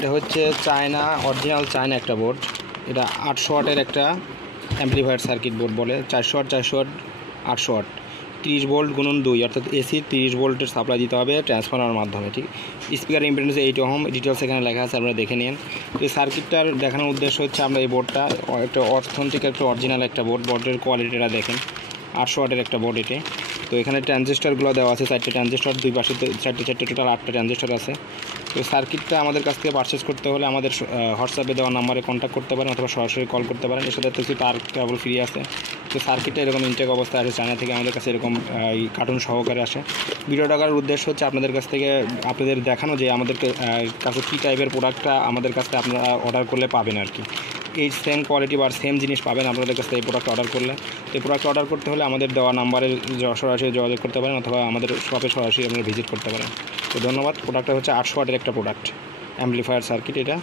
এটা হচ্ছে China original China একটা বোর্ড। এটা 800 ওয়াটের একটা অ্যাম্পলিফায়ার সার্কিট বোর্ড বলে। 400 ওয়াট 400 ওয়াট 800 ওয়াট 30 ভোল্ট গুণন 2 অর্থাৎ এসি 30 ভোল্টের সাপ্লাই দিতে হবে ট্রান্সফরমারের মাধ্যমে। ঠিক, স্পিকার ইম্পিডেন্স 8 ওহম, ডিটেলস এখানে লেখা আছে, আপনারা দেখে নিন। এই সার্কিটটার দেখানোর উদ্দেশ্য হচ্ছে আমরা এই বোর্ডটা একটা অথেন্টিক একটা অরিজিনাল একটা বোর্ড। বোর্ডের কোয়ালিটিটা দেখেন, 800 ওয়াটের একটা বোর্ড এটি। তো এখানে ট্রানজিস্টারগুলো দেওয়া আছে, 4টে ট্রানজিস্টার, দুই পাশে 4টে টোটাল 8টা ট্রানজিস্টার আছে। তো সার্কিটটা আমাদের কাছ থেকে পারচেস করতে হলে আমাদের হোয়াটসঅ্যাপে দেওয়া নাম্বারে কন্ট্যাক্ট করতে পারেন অথবা সরাসরি কল করতে পারেন। এর সাথে কিছু তার কেবল ফ্রি আছে। তো সার্কিটটা এরকম ইনটেক অবস্থায় আছে, চায়না থেকে আমাদের কাছে এরকম এই কার্টুন সহকারে আসে। ভিডিওটা করার উদ্দেশ্য হচ্ছে আপনাদের কাছ থেকে আপনাদের দেখানো যে আমাদেরকে কাছে কী টাইপের প্রোডাক্টটা আমাদের কাছ থেকে আপনারা অর্ডার করলে পাবেন আর কি। এই সেম কোয়ালিটি বা সেম জিনিস পাবেন আপনাদের কাছ থেকে এই প্রোডাক্ট অর্ডার করলে। তো এই প্রোডাক্ট অর্ডার করতে হলে আমাদের দেওয়া নাম্বারে সরাসরি যোগাযোগ করতে পারেন অথবা আমাদের শপে সরাসরি আপনারা ভিজিট করতে পারেন। তো ধন্যবাদ। প্রোডাক্টটা হচ্ছে 800 ওয়াটের একটা প্রোডাক্ট অ্যাম্পলিফায়ার সার্কিট এটা।